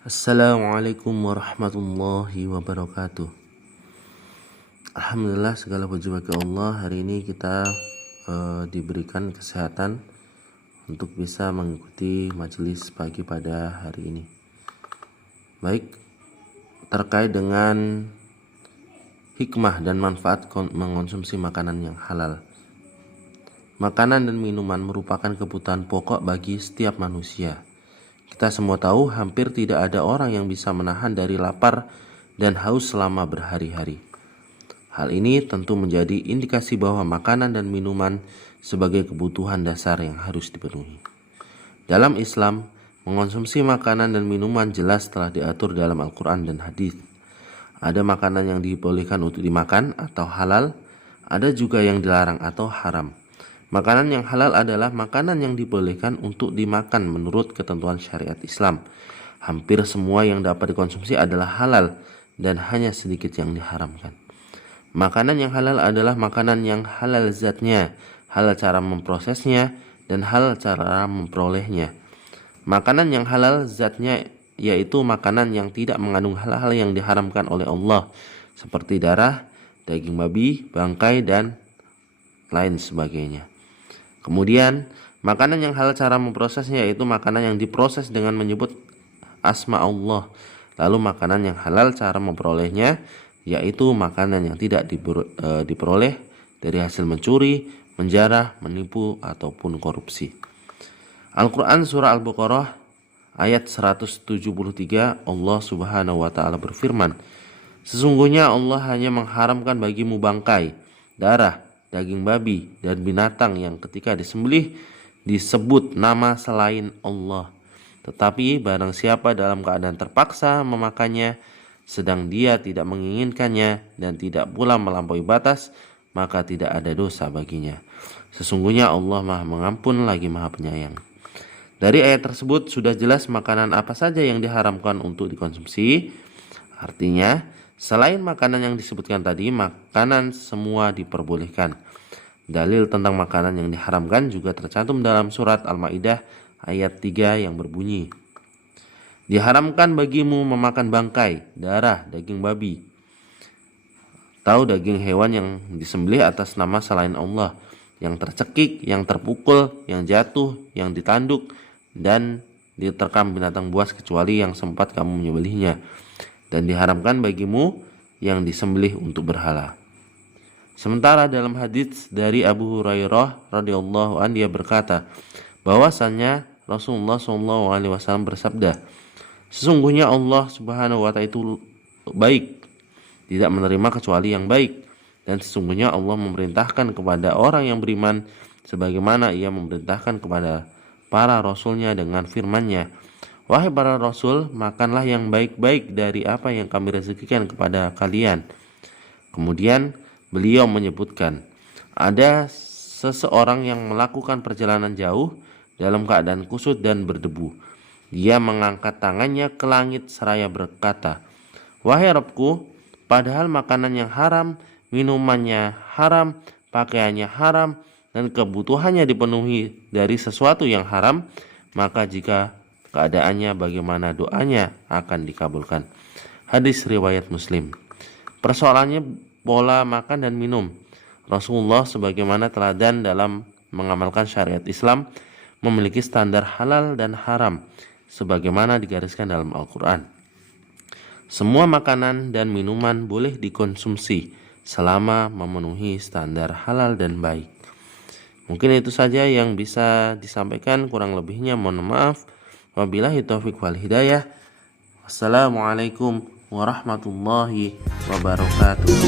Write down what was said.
Assalamualaikum warahmatullahi wabarakatuh. Alhamdulillah, segala puji bagi Allah. Hari ini kita diberikan kesehatan untuk bisa mengikuti majelis pagi pada hari ini. Baik, terkait dengan hikmah dan manfaat mengonsumsi makanan yang halal. Makanan dan minuman merupakan kebutuhan pokok bagi setiap manusia. Kita semua tahu hampir tidak ada orang yang bisa menahan dari lapar dan haus selama berhari-hari. Hal ini tentu menjadi indikasi bahwa makanan dan minuman sebagai kebutuhan dasar yang harus dipenuhi. Dalam Islam, mengonsumsi makanan dan minuman jelas telah diatur dalam Al-Quran dan hadis. Ada makanan yang dibolehkan untuk dimakan atau halal, ada juga yang dilarang atau haram. Makanan yang halal adalah makanan yang dibolehkan untuk dimakan menurut ketentuan syariat Islam. Hampir semua yang dapat dikonsumsi adalah halal dan hanya sedikit yang diharamkan. Makanan yang halal adalah makanan yang halal zatnya, halal cara memprosesnya, dan halal cara memperolehnya. Makanan yang halal zatnya yaitu makanan yang tidak mengandung hal-hal yang diharamkan oleh Allah, seperti darah, daging babi, bangkai, dan lain sebagainya. Kemudian, makanan yang halal cara memprosesnya yaitu makanan yang diproses dengan menyebut asma Allah. Lalu makanan yang halal cara memperolehnya yaitu makanan yang tidak diperoleh dari hasil mencuri, menjarah, menipu, ataupun korupsi. Al-Quran Surah Al-Baqarah ayat 173, Allah Subhanahu wa Ta'ala berfirman, "Sesungguhnya Allah hanya mengharamkan bagimu bangkai, darah, daging babi, dan binatang yang ketika disembelih disebut nama selain Allah. Tetapi barang siapa dalam keadaan terpaksa memakannya, sedang dia tidak menginginkannya dan tidak pula melampaui batas, maka tidak ada dosa baginya. Sesungguhnya Allah Maha Mengampun lagi Maha Penyayang." Dari ayat tersebut sudah jelas makanan apa saja yang diharamkan untuk dikonsumsi. Artinya, selain makanan yang disebutkan tadi, makanan semua diperbolehkan. Dalil tentang makanan yang diharamkan juga tercantum dalam surat Al-Maidah ayat 3 yang berbunyi, "Diharamkan bagimu memakan bangkai, darah, daging babi, atau daging hewan yang disembelih atas nama selain Allah, yang tercekik, yang terpukul, yang jatuh, yang ditanduk, dan diterkam binatang buas kecuali yang sempat kamu menyembelihnya. Dan diharamkan bagimu yang disembelih untuk berhala." Sementara dalam hadits dari Abu Hurairah radhiyallahu anhu dia berkata bahwasanya Rasulullah SAW bersabda, "Sesungguhnya Allah Subhanahu wa Ta'ala itu baik, tidak menerima kecuali yang baik, dan sesungguhnya Allah memerintahkan kepada orang yang beriman sebagaimana ia memerintahkan kepada para rasulnya dengan firman-Nya, 'Wahai para rasul, makanlah yang baik-baik dari apa yang kami rezekikan kepada kalian.'" Kemudian beliau menyebutkan, ada seseorang yang melakukan perjalanan jauh dalam keadaan kusut dan berdebu. Dia mengangkat tangannya ke langit seraya berkata, "Wahai Rabbku, padahal makanan yang haram, minumannya haram, pakaiannya haram, dan kebutuhannya dipenuhi dari sesuatu yang haram, maka jika keadaannya bagaimana doanya akan dikabulkan." Hadis riwayat Muslim. Persoalannya pola makan dan minum. Rasulullah sebagaimana teladan dalam mengamalkan syariat Islam memiliki standar halal dan haram sebagaimana digariskan dalam Al-Quran. Semua makanan dan minuman boleh dikonsumsi selama memenuhi standar halal dan baik. Mungkin itu saja yang bisa disampaikan, kurang lebihnya mohon maaf. Wabillahi taufiq wal hidayah. Wassalamualaikum warahmatullahi wabarakatuh.